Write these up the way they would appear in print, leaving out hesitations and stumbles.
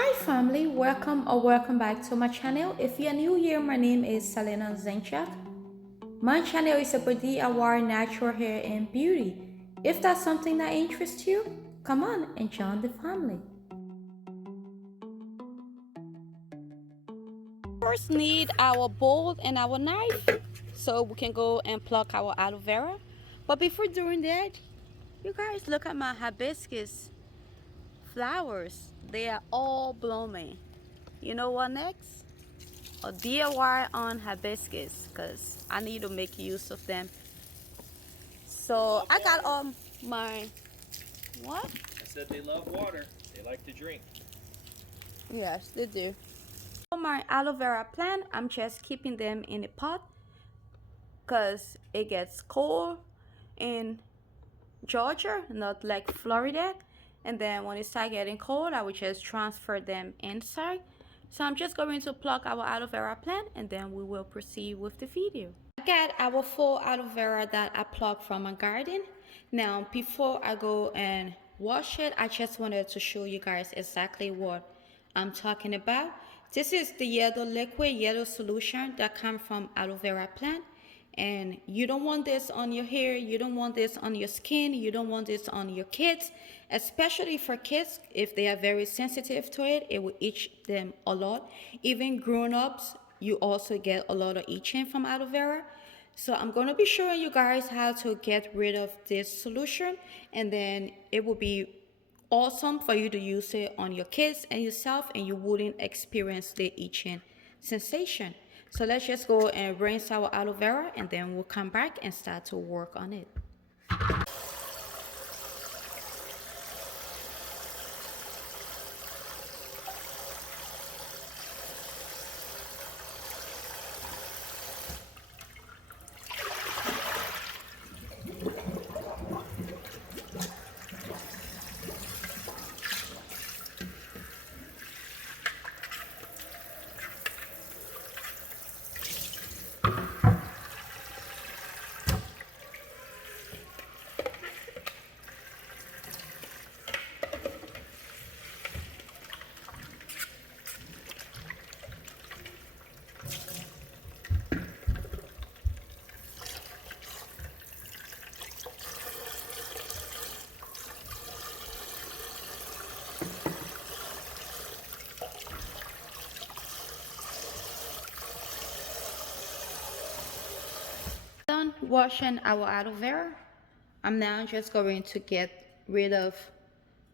Hi family, welcome or welcome back to my channel. If you're new here, my name is Selinazinchuk. My channel is about DIY natural hair and beauty. If that's something that interests you, come on and join the family. First need our bowl and our knife so we can go and pluck our aloe vera. But before doing that, you guys look at my hibiscus flowers. They are all blooming. You know what next? A DIY on hibiscus because I need to make use of them. So I got my what? I said they love water. They like to drink. Yes, they do. For my aloe vera plant, I'm just keeping them in a pot because it gets cold in Georgia, not like Florida. And then when it starts getting cold, I will just transfer them inside. So I'm just going to pluck our aloe vera plant and then we will proceed with the video. I got our full aloe vera that I plucked from my garden. Now, before I go and wash it, I just wanted to show you guys exactly what I'm talking about. This is the yellow liquid, yellow solution that comes from aloe vera plant. And you don't want this on your hair, you don't want this on your skin, you don't want this on your kids, especially for kids. If they are very sensitive to it, it will itch them a lot. Even grown-ups, you also get a lot of itching from aloe vera. So I'm going to be showing you guys how to get rid of this solution, and then it will be awesome for you to use it on your kids and yourself, and you wouldn't experience the itching sensation. So let's just go and rinse our aloe vera and then we'll come back and start to work on it. Done washing our aloe vera, I'm now just going to get rid of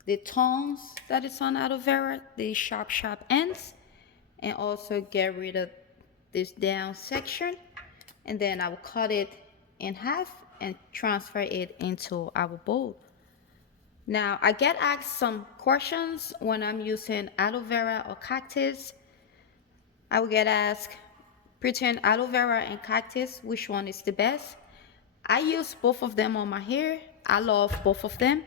the thorns that is on aloe vera, the sharp ends, and also get rid of this down section. And then I will cut it in half and transfer it into our bowl. Now, I get asked some questions when I'm using aloe vera or cactus. I will get asked, between aloe vera and cactus, which one is the best? I use both of them on my hair. I love both of them,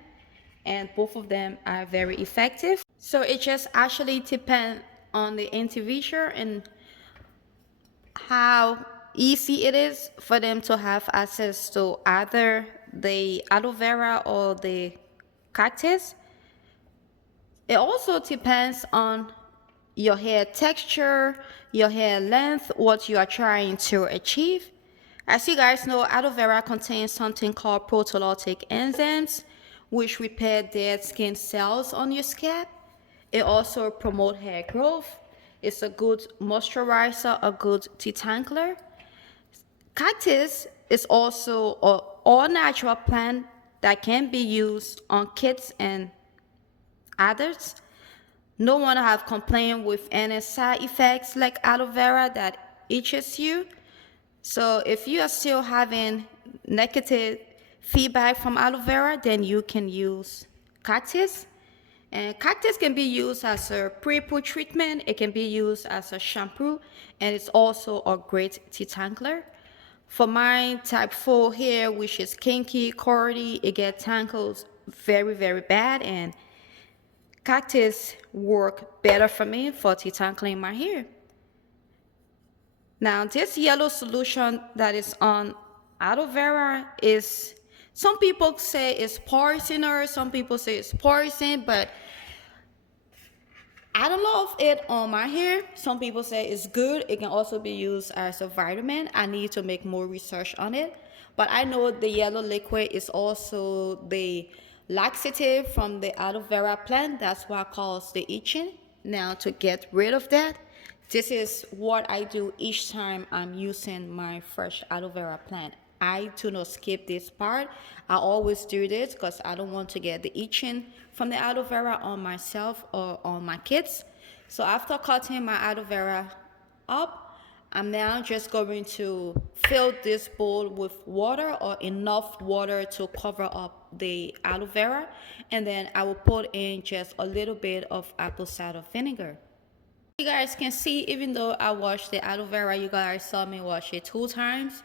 and both of them are very effective. So it just actually depends on the individual and how easy it is for them to have access to either the aloe vera or the cactus. It also depends on your hair texture, your hair length, what you are trying to achieve. As you guys know, aloe vera contains something called proteolytic enzymes, which repair dead skin cells on your scalp. It also promotes hair growth. It's a good moisturizer, a good detangler. Cactus is also an all-natural plant that can be used on kids and adults. No one have complained with any side effects like aloe vera that itches you. So if you are still having negative feedback from aloe vera, then you can use cactus. And cactus can be used as a pre-poo treatment. It can be used as a shampoo, and it's also a great detangler. For my type 4 hair, which is kinky, cordy, it gets tangles very bad, and cactus work better for me for detangling my hair. Now, this yellow solution that is on aloe vera is, some people say it's poison, or some people say it's poison, but I don't love it on my hair. Some people say it's good. It can also be used as a vitamin. I need to make more research on it. But I know the yellow liquid is also the laxative from the aloe vera plant. That's what causes the itching. Now to get rid of that, this is what I do each time I'm using my fresh aloe vera plant. I do not skip this part. I always do this because I don't want to get the itching from the aloe vera on myself or on my kids. So after cutting my aloe vera up, I'm now just going to fill this bowl with water or enough water to cover up the aloe vera. And then I will put in just a little bit of apple cider vinegar. You guys can see, even though I washed the aloe vera, you guys saw me wash it 2 times.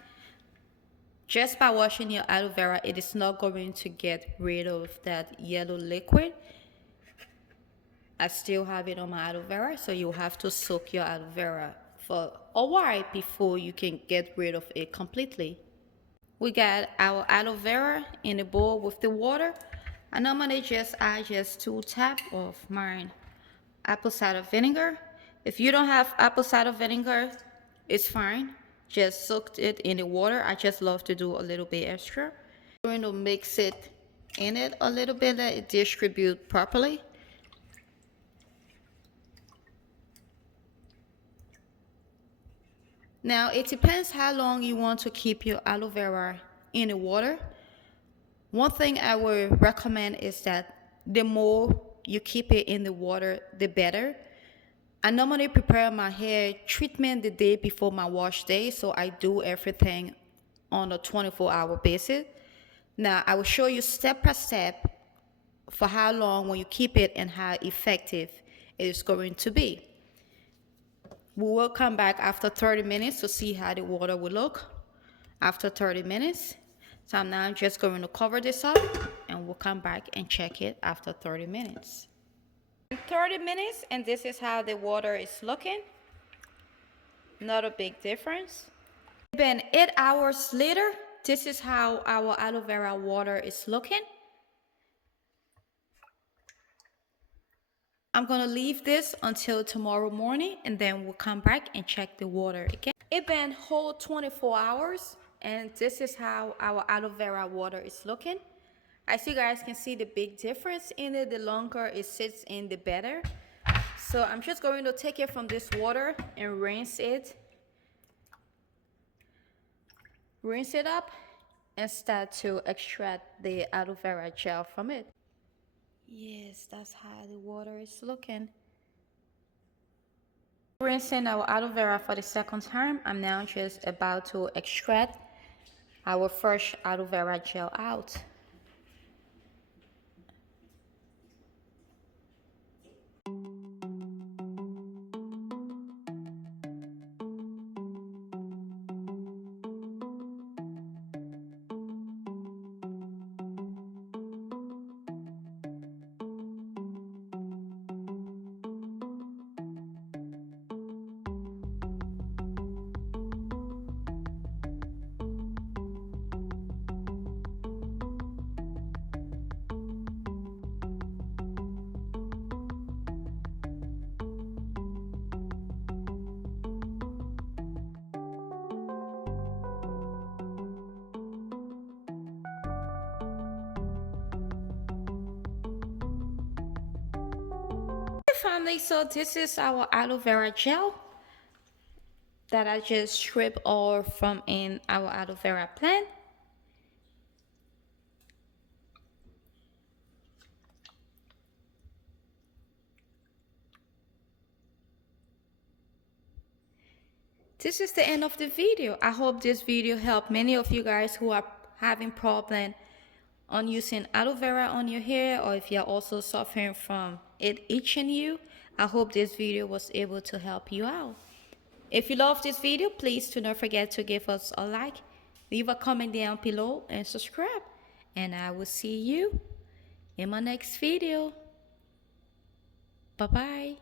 Just by washing your aloe vera, it is not going to get rid of that yellow liquid. I still have it on my aloe vera, so you have to soak your aloe vera for a while before you can get rid of it completely. We got our aloe vera in a bowl with the water. I normally just add just 2 taps of my apple cider vinegar. If you don't have apple cider vinegar, it's fine. Just soak it in the water. I just love to do a little bit extra. I'm going to mix it in it a little bit, let it distribute properly. Now it depends how long you want to keep your aloe vera in the water. One thing I would recommend is that the more you keep it in the water, the better. I normally prepare my hair treatment the day before my wash day, so I do everything on a 24-hour basis. Now, I will show you step by step for how long when you keep it and how effective it is going to be. We will come back after 30 minutes to see how the water will look after 30 minutes. So I'm now just going to cover this up and we'll come back and check it after 30 minutes. 30 minutes and this is how the water is looking. Not a big difference. Then 8 hours later, this is how our aloe vera water is looking. I'm gonna leave this until tomorrow morning and then we'll come back and check the water again. It been whole 24 hours and this is how our aloe vera water is looking. As you guys can see the big difference in it, the longer it sits in, the better. So I'm just going to take it from this water and rinse it. Rinse it up and start to extract the aloe vera gel from it. Yes, that's how the water is looking. Rinsing our aloe vera for the second time, I'm now just about to extract our fresh aloe vera gel out. Family, so this is our aloe vera gel that I just stripped off from in our aloe vera plant. This is the end of the video. I hope this video helped many of you guys who are having problem on using aloe vera on your hair, or if you're also suffering from it itching you. I hope this video was able to help you out. If you love this video, please do not forget to give us a like, leave a comment down below, and subscribe. And I will see you in my next video. Bye-bye.